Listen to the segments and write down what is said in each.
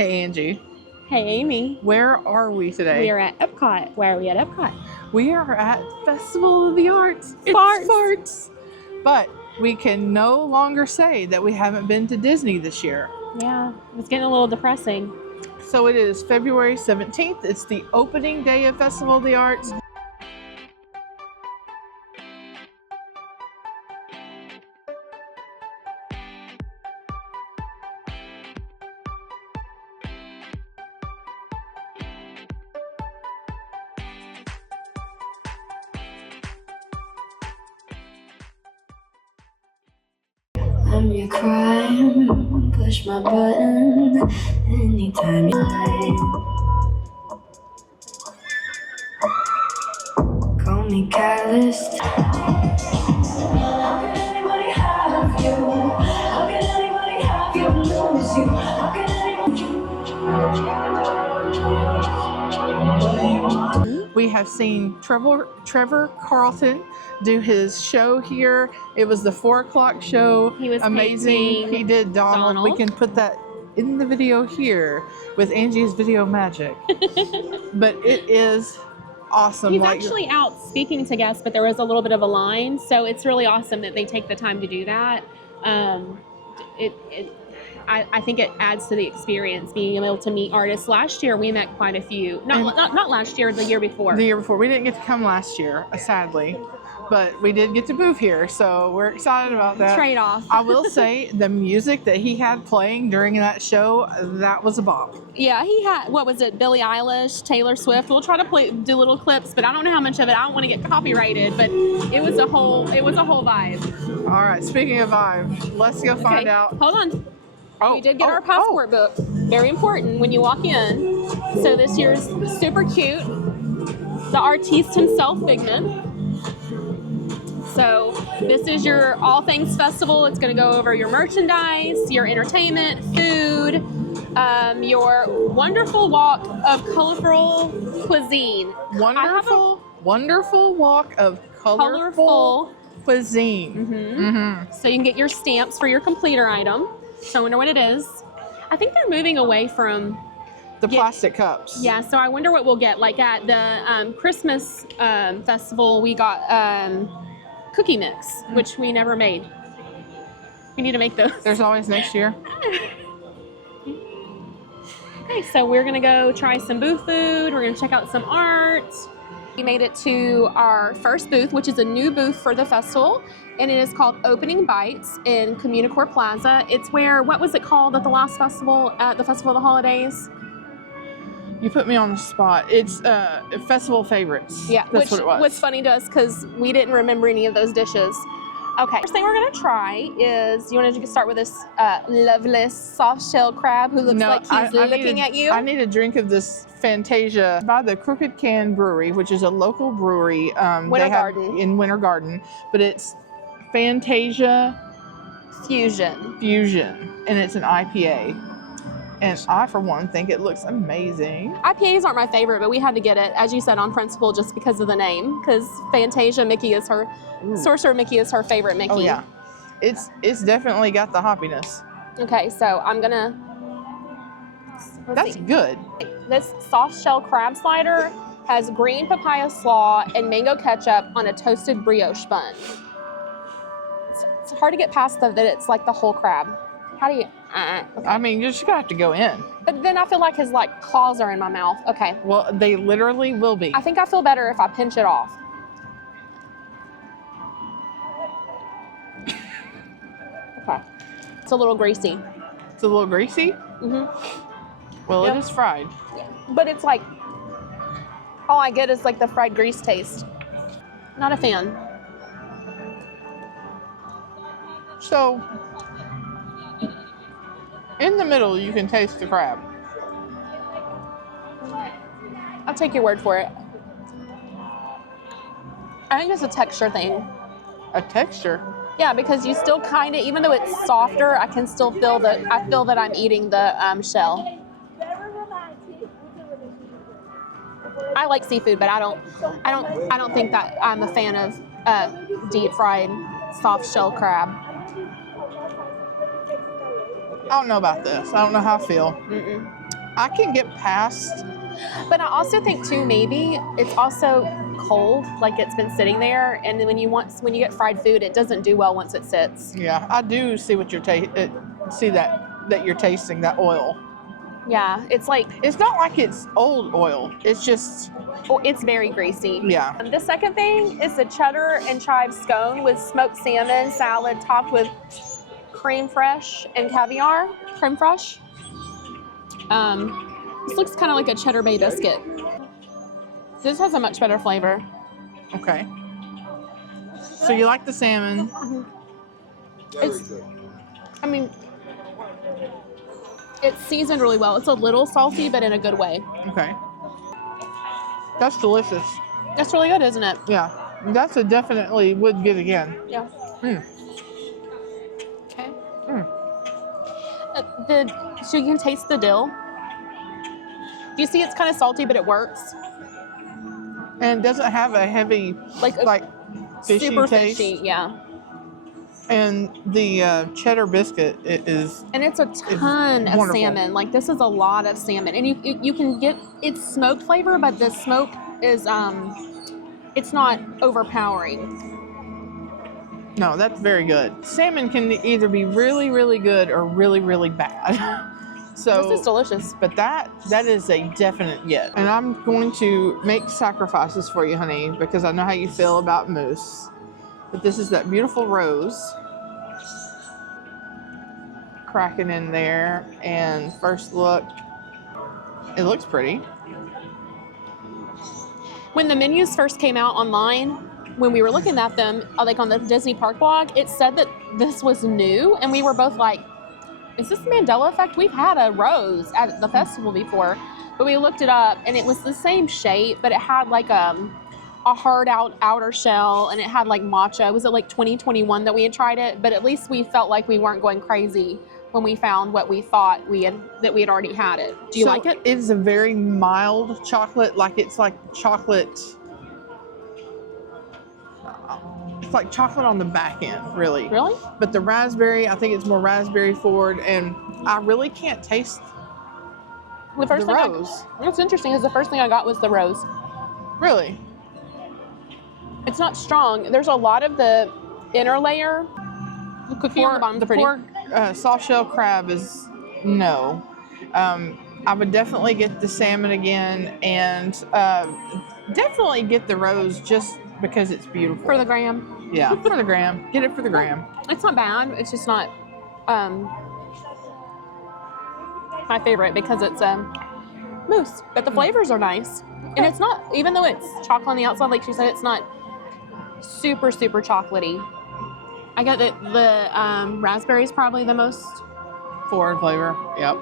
Hey, Angie. Hey, Amy. Where are we today? We are at Epcot. Why are we at Epcot? We are at Festival of the Arts. Farts. It's farts. But we can no longer say that we haven't been to Disney this year. Yeah, it's getting a little depressing. So it is February 17th. It's the opening day of Festival of the Arts. I'm your crime, push my button anytime you like. Call me callous. How can anybody have you? How can anybody have you lose you? How can anybody... We have seen Trevor Carlton do his show here. It was the 4 o'clock show. He was amazing. painting He did Donald. We can put that in the video here with Angie's video magic. But it is awesome. He's actually out speaking to guests, but there was a little bit of a line, so it's really awesome that they take the time to do that. I think it adds to the experience, being able to meet artists. Last year, we met quite a few. Not last year, the year before. The year before. We didn't get to come last year, sadly. But we did get to move here, so we're excited about that. Trade-off. I will say the music that he had playing during that show, that was a bop. Yeah, he had, what was it, Billie Eilish, Taylor Swift. We'll try to do little clips, but I don't know how much of it. I don't want to get copyrighted, but it was a whole vibe. All right, speaking of vibe, let's go find out. Hold on. We did get our passport book. Very important when you walk in. So this year's super cute. The artiste himself, Figment. So this is your all things festival. It's going to go over your merchandise, your entertainment, food, your wonderful walk of colorful cuisine. Wonderful walk of colorful cuisine. So you can get your stamps for your completer item. So I wonder what it is. I think they're moving away from the plastic cups. Yeah, so I wonder what we'll get. Like at the Christmas festival, we got cookie mix, which we never made. We need to make those. There's always next year. Okay, so we're gonna go try some booth food. We're gonna check out some art. We made it to our first booth, which is a new booth for the festival, and it is called Opening Bites in Communicore Plaza. It's where, what was it called at the last festival, at the Festival of the Holidays? You put me on the spot. It's festival favorites. Yeah, that's what it was. What's funny to us because we didn't remember any of those dishes. Okay, first thing we're gonna try is, you want to start with this lovely soft shell crab who looks like he's looking at you? I need a drink of this Fantasia by the Crooked Can Brewery, which is a local brewery. Winter Garden. In Winter Garden, but it's Fantasia Fusion, and it's an IPA. And I, for one, think it looks amazing. IPAs aren't my favorite, but we had to get it, as you said, on principle, just because of the name. Because Fantasia Mickey is her, Sorcerer Mickey is her favorite Mickey. Oh yeah, it's definitely got the hoppiness. Okay, so I'm gonna. That's good. This soft shell crab slider has green papaya slaw and mango ketchup on a toasted brioche bun. It's hard to get past that it's like the whole crab. How do you? Okay. I mean, you're just gonna have to go in. But then I feel like his claws are in my mouth. Okay. Well, they literally will be. I think I feel better if I pinch it off. Okay. It's a little greasy. It's a little greasy? Well, Yep. it is fried. Yeah. But it's like, all I get is like the fried grease taste. Not a fan. So, in the middle, you can taste the crab. I'll take your word for it. I think it's a texture thing. A texture? Yeah, because you still kind of, even though it's softer, I can still feel I feel that I'm eating the shell. I like seafood, but I don't think that I'm a fan of deep fried soft shell crab. I don't know about this. I don't know how I feel. I can get past. But I also think too, maybe it's also cold, like it's been sitting there, and then when you get fried food, it doesn't do well once it sits. Yeah, I do see what you're see that you're tasting, that oil. Yeah, it's like It's not like it's old oil. It's just, it's very greasy. yeah. The second thing is the cheddar and chive scone with smoked salmon salad topped with creme fraiche and caviar. Creme fraiche. This looks kind of like a cheddar bay biscuit. This has a much better flavor. Okay. So you like the salmon? I mean, it's seasoned really well. It's a little salty, but in a good way. Okay. That's delicious. That's really good, isn't it? Yeah. That's a definitely would get again. Yeah. Mm. Okay. Mm. So you can taste the dill. Do you see it's kind of salty, but it works? And it doesn't have a heavy, Like fishy super taste. fishy, yeah. And the cheddar biscuit is. And it's a ton of wonderful. salmon. Like this is a lot of salmon, and you can get it's smoked flavor, but the smoke is it's not overpowering. No, that's very good. Salmon can either be really, really good or really, really bad. So This is delicious. But that is a definite get. And I'm going to make sacrifices for you, honey, because I know how you feel about mousse. But this is that beautiful rose cracking in there. And first look, it looks pretty. When the menus first came out online, when we were looking at them, like on the Disney Park blog, it said that this was new, and we were both like, is this the Mandela effect? We've had a rose at the festival before, but we looked it up, and it was the same shape, but it had like a hard outer shell, and it had like matcha. Was it like 2021 that we had tried it? But at least we felt like we weren't going crazy when we found what we thought we had already had it. Do you like it? It's a very mild chocolate, like it's like chocolate. It's like chocolate on the back end, really. Really? But the raspberry, I think it's more raspberry forward, and I really can't taste The first the thing rose. What's interesting is the first thing I got was the rose. Really? It's not strong. There's a lot of the inner layer. The cookie on the bottom's pretty. Poor soft shell crab is no. I would definitely get the salmon again, and definitely get the rose just because it's beautiful. For the gram. Yeah, for the gram. Get it for the gram. It's not bad. It's just not my favorite because it's mousse. But the flavors are nice. And it's not, even though it's chocolate on the outside, like she said, it's not super, super chocolatey. I got the raspberry is probably the most Forward flavor. Yep.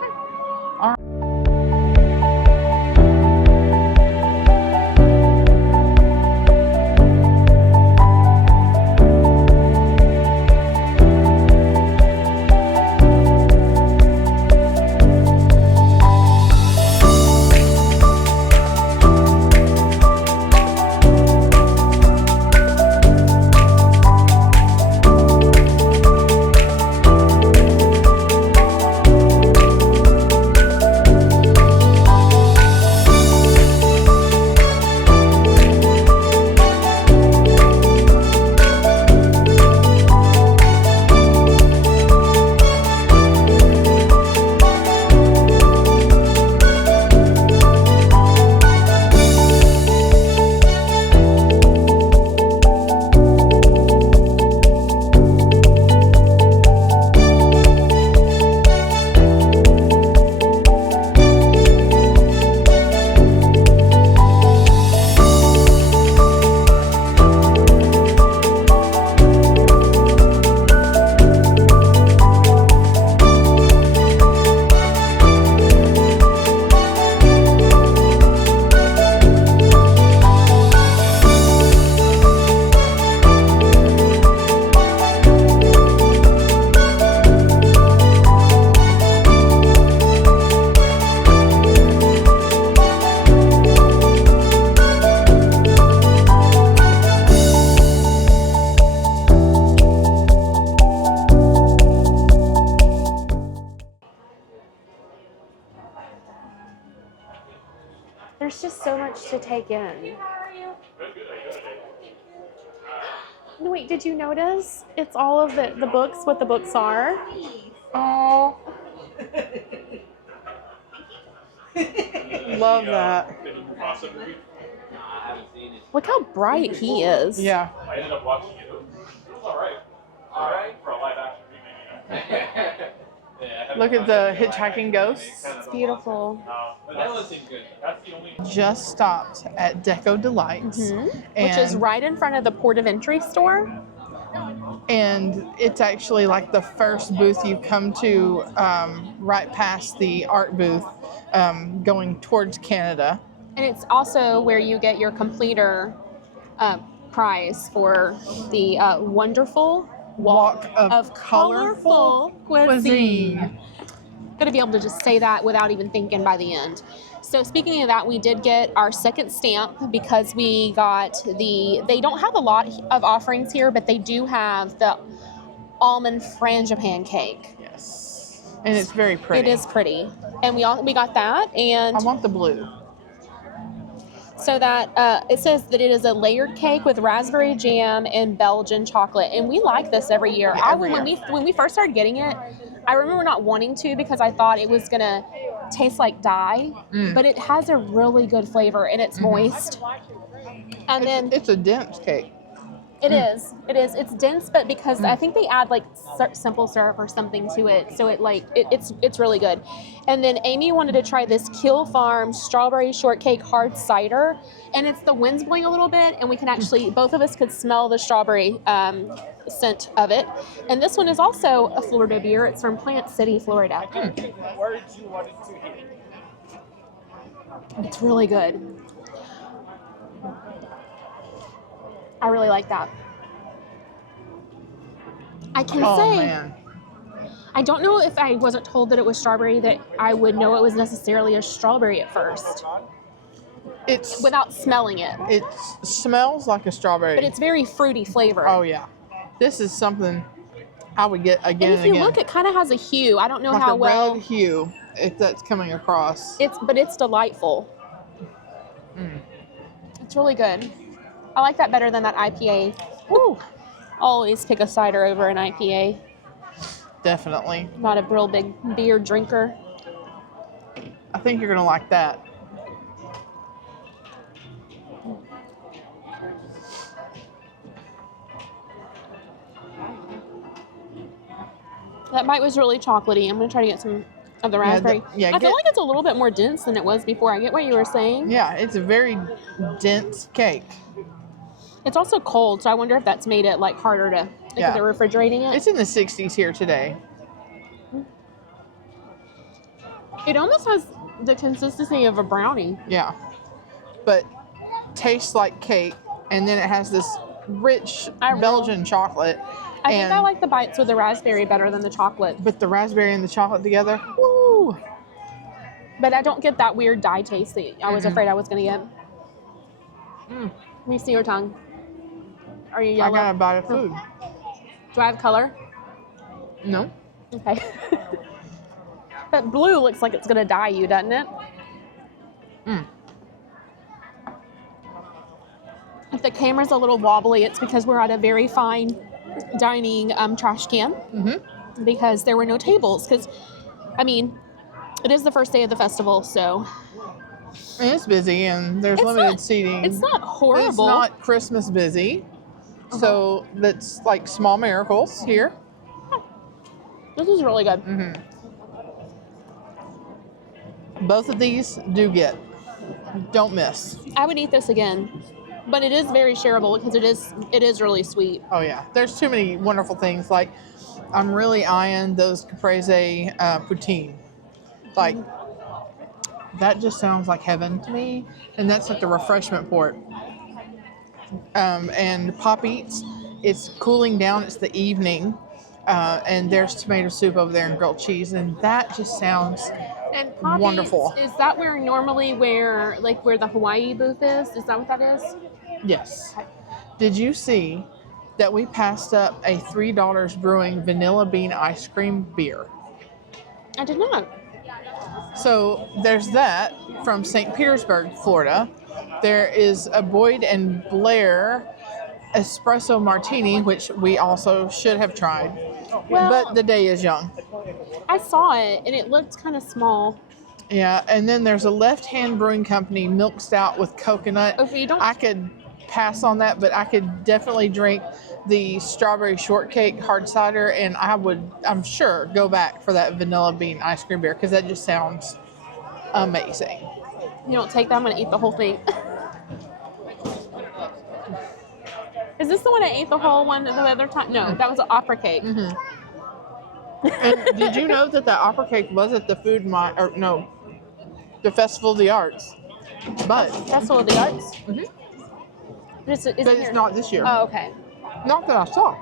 There's just so much to take in. No, wait, did you notice? It's all of the books, what the books are. Oh. Love that. Look how bright he is. Yeah. I ended up watching it. It was all right for a live action remake. Look at the hitchhiking ghosts. It's beautiful. But that one seemed good. That's the only. Just stopped at Deco Delights, Which is right in front of the port of entry store. and it's actually like the first booth you come to, right past the art booth, going towards Canada. And it's also where you get your completer prize for the wonderful Walk of colorful cuisine. Gonna be able to just say that without even thinking by the end. So speaking of that, we did get our second stamp because we got they don't have a lot of offerings here, but they do have the almond frangipane cake. Yes. And it's very pretty. It is pretty. And we got that, and I want the blue. so that it says that it is a layered cake with raspberry jam and Belgian chocolate, and we like this every year. Yeah, every year. When we first started getting it, I remember not wanting to because I thought it was gonna taste like dye, but it has a really good flavor and it's moist. And then It's a dense cake. it is. It's dense, but because I think they add like simple syrup or something to it, so it's really good. And then Amy wanted to try this Kill Farm strawberry shortcake hard cider, and it's the wind's blowing a little bit, and we can actually both of us could smell the strawberry scent of it. And this one is also a Florida beer. It's from Plant City, Florida. Words you wanted to hear. It's really good. I really like that. I can Oh say, man. I don't know if I wasn't told that it was strawberry that I would know it was necessarily a strawberry at first It's without smelling it. It smells like a strawberry. But it's very fruity flavor. Oh yeah. This is something I would get again and if and you again. look, it kind of has a hue. I don't know like how a well red hue, if that's coming across. but it's delightful. It's really good. I like that better than that IPA. Woo! Always pick a cider over an IPA. Definitely. Not a real big beer drinker. I think you're gonna like that. That bite was really chocolatey. I'm gonna try to get some of the raspberry. I feel like it's a little bit more dense than it was before. I get what you were saying. Yeah, it's a very dense cake. It's also cold, so I wonder if that's made it like harder to because they're refrigerating it. It's in the 60s here today. It almost has the consistency of a brownie. Yeah. But tastes like cake, and then it has this rich Belgian chocolate. I think I like the bites with the raspberry better than the chocolate. But the raspberry and the chocolate together, woo! But I don't get that weird dye taste that I was afraid I was going to get. Let me see your tongue. Are you yellow? I got a bite of food. Do I have color? No. Okay. That blue looks like it's going to dye you, doesn't it? If the camera's a little wobbly, it's because we're at a very fine dining trash can. Because there were no tables. Because, I mean, it is the first day of the festival, so... And it's busy, and there's limited seating. It's not horrible. It's not Christmas busy. So that's like small miracles here. This is really good. Both of these do get. Don't miss. I would eat this again. But it is very shareable because it is really sweet. Oh yeah, there's too many wonderful things. Like, I'm really eyeing those caprese poutine. Like, that just sounds like heaven to me. And that's like the refreshment port. And Pop Eats, it's cooling down. It's the evening, and there's tomato soup over there and grilled cheese, and that just sounds And Pop wonderful. Eats, is that where the Hawaii booth is? Is that what that is? Yes. Did you see that we passed up a $3 brewing vanilla bean ice cream beer? I did not. So there's that from St. Petersburg, Florida. There is a Boyd and Blair espresso martini, which we also should have tried. Well, But the day is young. I saw it and it looked kind of small. Yeah, and then there's a Left Hand Brewing Company milk stout with coconut. If you don't, I could pass on that, but I could definitely drink the strawberry shortcake hard cider, and I'm sure, go back for that vanilla bean ice cream beer because that just sounds amazing. you don't take that, I'm gonna eat the whole thing. Is this the one I ate the whole one the other time? No, that was an opera cake. And did you know that opera cake was at the the Festival of the Arts? But Festival of the Arts? Mhm. But it's not this year. Oh, okay. Not that I saw.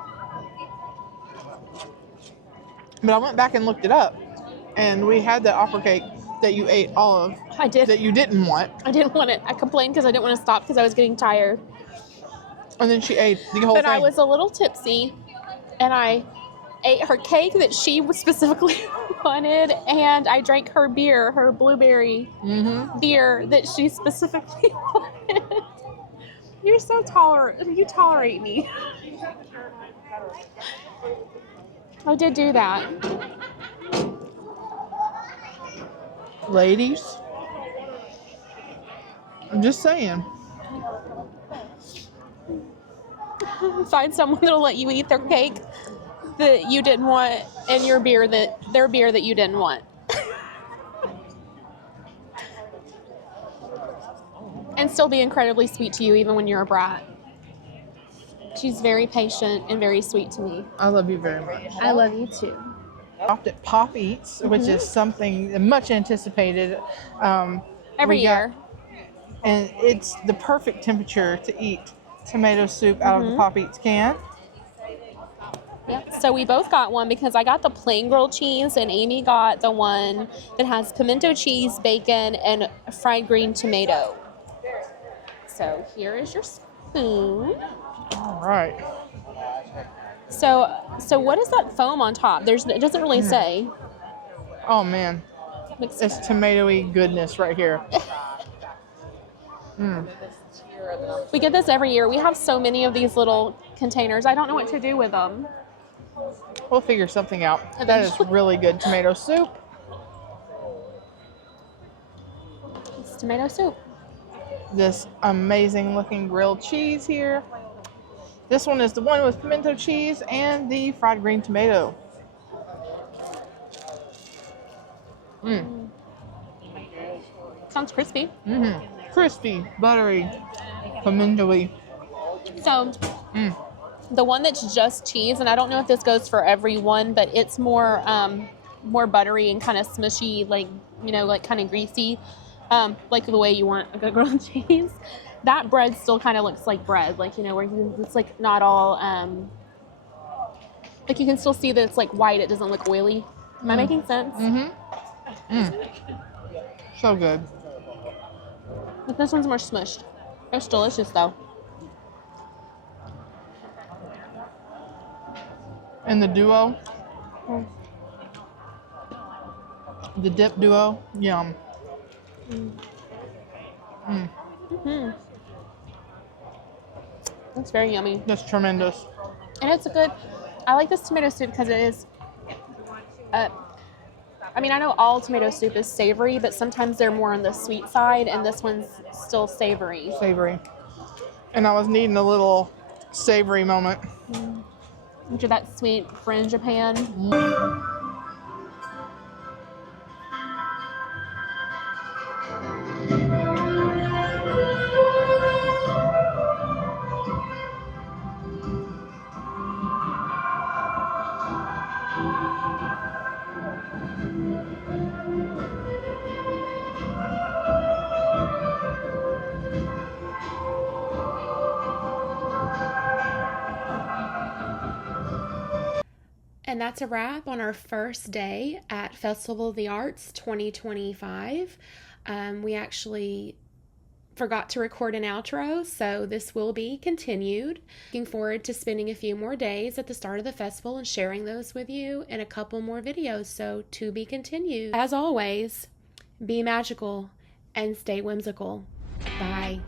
But I went back and looked it up, and we had the opera cake that you ate all of. I did. That you didn't want. I didn't want it. I complained because I didn't want to stop because I was getting tired. And then she ate the whole thing. But I was a little tipsy, and I ate her cake that she specifically wanted, and I drank her beer, her blueberry beer that she specifically wanted. You're so tolerant. You tolerate me. I did do that. Ladies, I'm just saying. Find someone that'll let you eat their cake that you didn't want and their beer that you didn't want. And still be incredibly sweet to you even when you're a brat. She's very patient and very sweet to me. I love you very much. I love you too. Stopped at Pop Eats, which is something much anticipated. Every year. And it's the perfect temperature to eat tomato soup out of the Pop Eats can. Yep. So we both got one because I got the plain grilled cheese and Amy got the one that has pimento cheese, bacon, and fried green tomato. So here is your spoon. All right. So what is that foam on top? It doesn't really say. Oh man, it's tomatoey goodness right here. We get this every year. We have so many of these little containers. I don't know what to do with them. We'll figure something out. That is really good tomato soup. It's tomato soup. This amazing looking grilled cheese here. This one is the one with pimento cheese and the fried green tomato. Sounds crispy. Crispy, buttery, pimento-y. So the one that's just cheese, and I don't know if this goes for everyone, but it's more buttery and kind of smushy, like kind of greasy, like the way you want a good grilled cheese. That bread still kind of looks like bread, like where it's like not all like you can still see that it's like white. It doesn't look oily. Am I making sense? So good. But this one's more smushed. It's delicious though. And the duo, the dip duo, yum. It's very yummy. That's tremendous. And it's I like this tomato soup because it is, I mean, I know all tomato soup is savory, but sometimes they're more on the sweet side, and this one's still savory. Savory. And I was needing a little savory moment. Into that sweet frangipane. And that's a wrap on our first day at Festival of the Arts 2025. We actually forgot to record an outro, so this will be continued. Looking forward to spending a few more days at the start of the festival and sharing those with you in a couple more videos, so to be continued. As always, be magical, and stay whimsical. Bye.